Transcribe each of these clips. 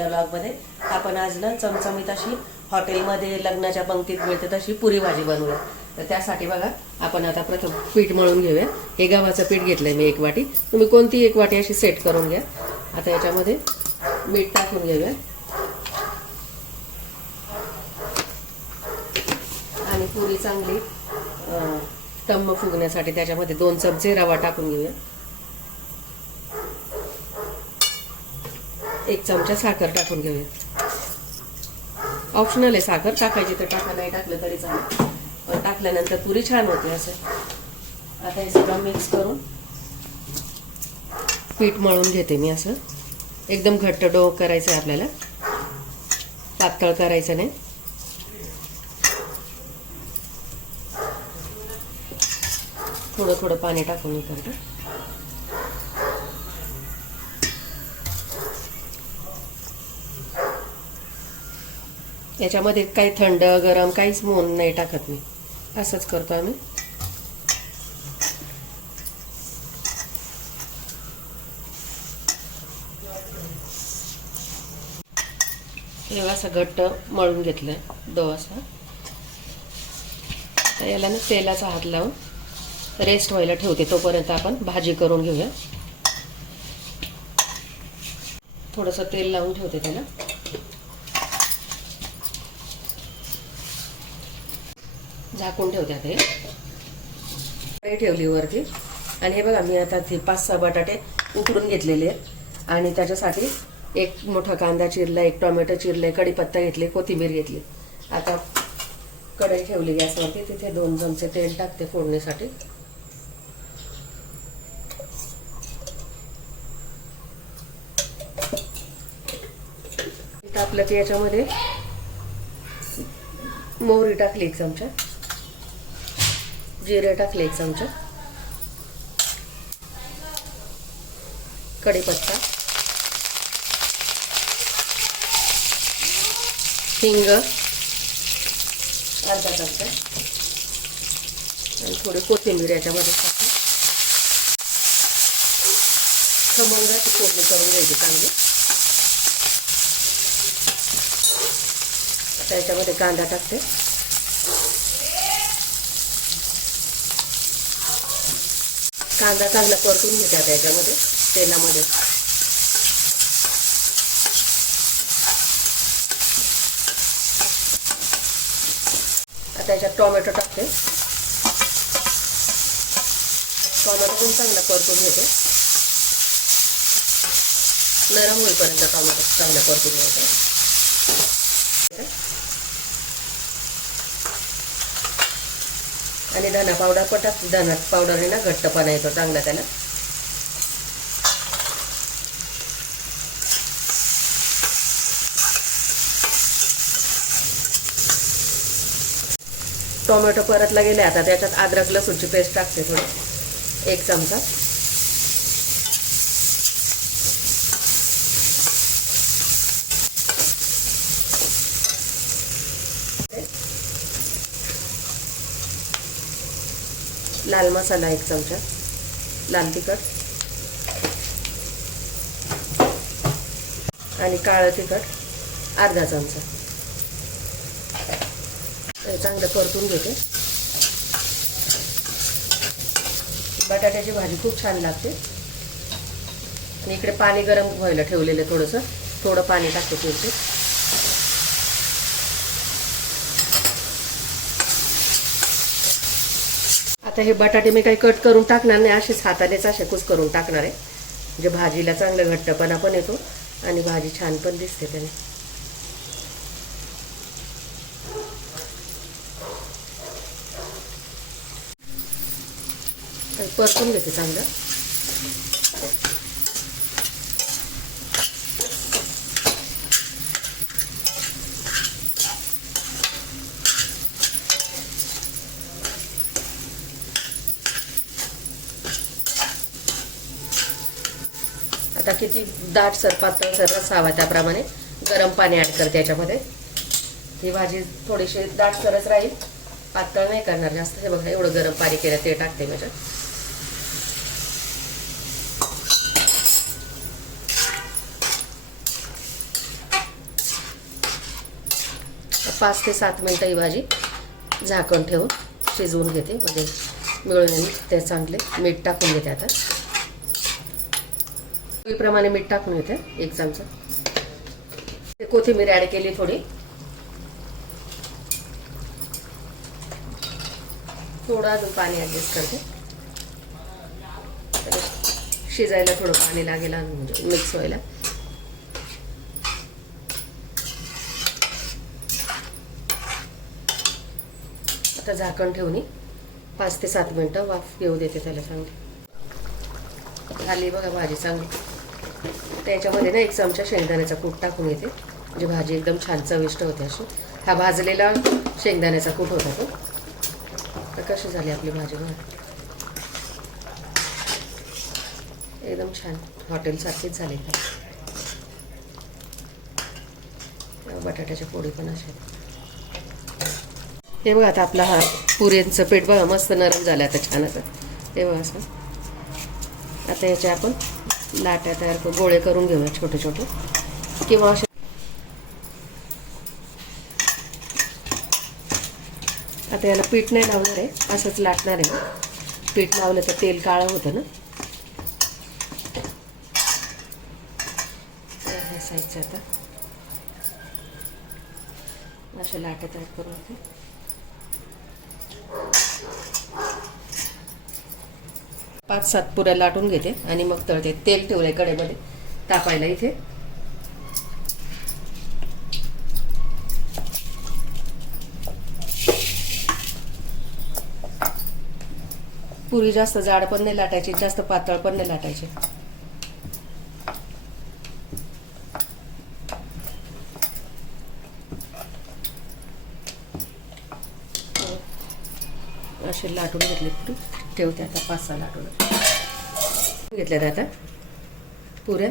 आपण आज ना चमचमी अशी हॉटेलमध्ये लग्नाच्या पंक्तीत मिळते तशी पुरी भाजी बनवूया. तर त्यासाठी बघा आपण आता प्रथम पीठ मळून घेऊया. हे गव्हाचं पीठ घेतलंय मी एक वाटी. तुम्ही कोणती एक वाटी अशी सेट करून घ्या. आता याच्यामध्ये मीठ टाकून घेऊया. आणि पुरी चांगली अं, टम्म फुगण्यासाठी त्याच्यामध्ये दोन चमचे रवा टाकून घेऊया. एक चमचा साखर टाकून घेऊया. ऑप्शनल आहे साखर टाकायची तर टाका नाही टाकलं तरी चालेल. पण टाकल्यानंतर पुरी छान होते असं. आता हे सगळं मिक्स करून पीठ मळून घेते मी असं. एकदम घट्ट डो करायचं आहे आपल्याला. पातळ करायचं नाही. थोडं थोडं पाणी टाकून करतो याच्यामध्ये काही थंड गरम काहीच मोन नाही टाकत मी. असंच करतो आम्ही. तेव्हा असं घट्ट मळून घेतलं डो असा तर याला ना तेलाचा हात लावून रेस्ट व्हायला ठेवते. तोपर्यंत आपण भाजी करून घेऊया. थोडंसं तेल लावून ठेवते त्याला. झाकून ठेवते आता हे. कढई ठेवली वरती. आणि हे बघा मी आता ते पाच सहा बटाटे उकडून घेतलेले आहेत. आणि त्याच्यासाठी एक मोठा कांदा चिरला एक टोमॅटो चिरले कढीपत्ता घेतले कोथिंबीर घेतली. आता कढई ठेवली गॅसवरती. तिथे दोन चमचे तेल टाकते फोडणीसाठी. टाकलं की याच्यामध्ये मोहरी टाकली एक चमचा. जिरे टाकले एक चमचा. कढीपत्ता. हिंग. अर्धा चमचा. आणि थोडी कोथिंबीर याच्यामध्ये टाकली खमंगाची फोडणी करून घ्यायची चांगली. आता याच्यामध्ये कांदा टाकते. कांदा चांगला परतून घेते आता याच्यामध्ये तेलामध्ये. आता याच्यात टोमॅटो टाकते. टोमॅटो पण चांगला परतून घेते. नरम होईपर्यंत टोमॅटो चांगला परतून घेते. आणि धना पावडर पण टाकते धना पावडरने ना घट्टपणा येतो चांगला त्याला. टोमॅटो परतला गेले आता त्याच्यात अद्रक लसूणची पेस्ट टाकते थोडी. एक चमचा. लाल मसाला एक चमचा. लाल तिखट. आणि काळं तिखट अर्धा चमचा. चांगलं परतून घेते. बटाट्याची भाजी खूप छान लागते. आणि इकडे पाणी गरम व्हायला ठेवलेलं थोडंसं. थोडं पाणी टाकते तुळशी आता हे बटाटे मी काही कट करून टाकणार नाही असेच हातानेच असेकूच करून टाकणार आहे. म्हणजे भाजीला चांगलं घट्टपणा पण येतो आणि भाजी छान पण दिसते त्याने. परतून घेते चांगलं. आता किती दाट सर पातळ सर त्याप्रमाणे. गरम पाणी ॲड करते याच्यामध्ये. ही भाजी थोडीशी दाट सरच राहील. पातळ नाही करणार जास्त. हे बघा एवढं गरम पाणी केलं ते टाकते माझ्या पाच ते सात मिनटं ही भाजी झाकण ठेवून शिजवून घेते. म्हणजे मिळून येईल ते चांगले. मीठ टाकून घेते आता. प्रमाणे मीठ टाकून घेते एक चमचा. ते कोथिंबीर ॲड केली थोडी. थोडं अजून पाणी ॲडजस्ट करते. शिजायला थोडं पाणी लागेल आणि म्हणजे मिक्स व्हायला. आता झाकण ठेवून पाच ते सात मिनटं वाफ येऊ देते त्याला चांगली. झाली बघा भाजी चांगली. त्याच्यामध्ये ना एक चमचा शेंगदाण्याचा कूट टाकून येते. म्हणजे भाजी एकदम छान चविष्ट होते अशी. हा भाजलेला शेंगदाण्याचा कूट होता तो. तर कशी झाली आपली भाजी बघा. एकदम छान हॉटेलसारखीच झाली का बटाट्याच्या पोळी पण अशा. हे बघा आता आपला हा पुऱ्यांचं पीठ बघा मस्त नरम झालं आता छान असं हे बघा असं. आता याच्या आपण लाट्या तयार कर गोळे करून घेऊया छोटे छोटे. किंवा असे आता याला पीठ नाही लावणार आहे असंच लाटणार आहे. पीठ लावलं तर तेल काळं होतं ना. साईजचं आता. अशा लाटा तयार करून पाच सात पुऱ्या लाटून घेते आणि मग तळते. तेल ठेवलंय कडेमध्ये तापायला इथे. पुरी जास्त जाड पण नाही लाटायची जास्त पातळ पण नाही लाटायची. असे लाटून घेतले पुरी. ठेवते आता पाच सहा लाटून. घेतल्यात आता पुऱ्या.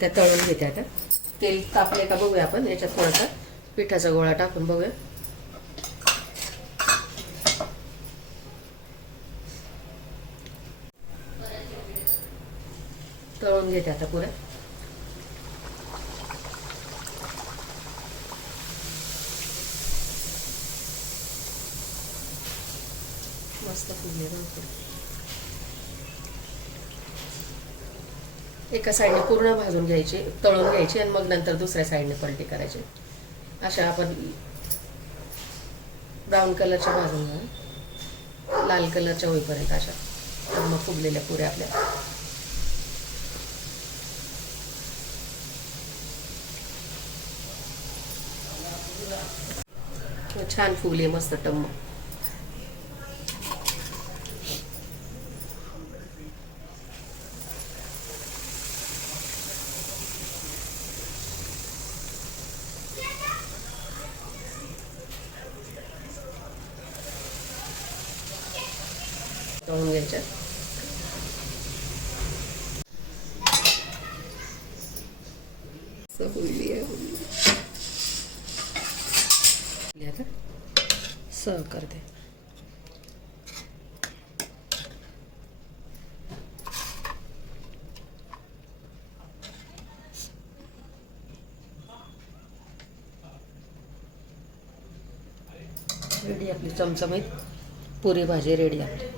त्या तळून घेते आता. तेल तापले का बघूया आपण. याच्यात थोडासा पिठाचा गोळा टाकून बघूया. तळून घेते आता पुऱ्या. मस्त फुगले एका साईडने पूर्ण भाजून घ्यायची तळून घ्यायची आणि मग नंतर दुसऱ्या साईडने पलटी करायची. अशा आपण ब्राऊन कलरच्या भाजून घेऊ. लाल कलरच्या होईपर्यंत अशा. तर मग फुगलेल्या पुऱ्या आपल्या. छान फुगली मस्त टम्म. तळून घ्यायच्या. आहे सर्व करते. रेडी आपली चमचमीत पुरी भाजी रेडी आपली.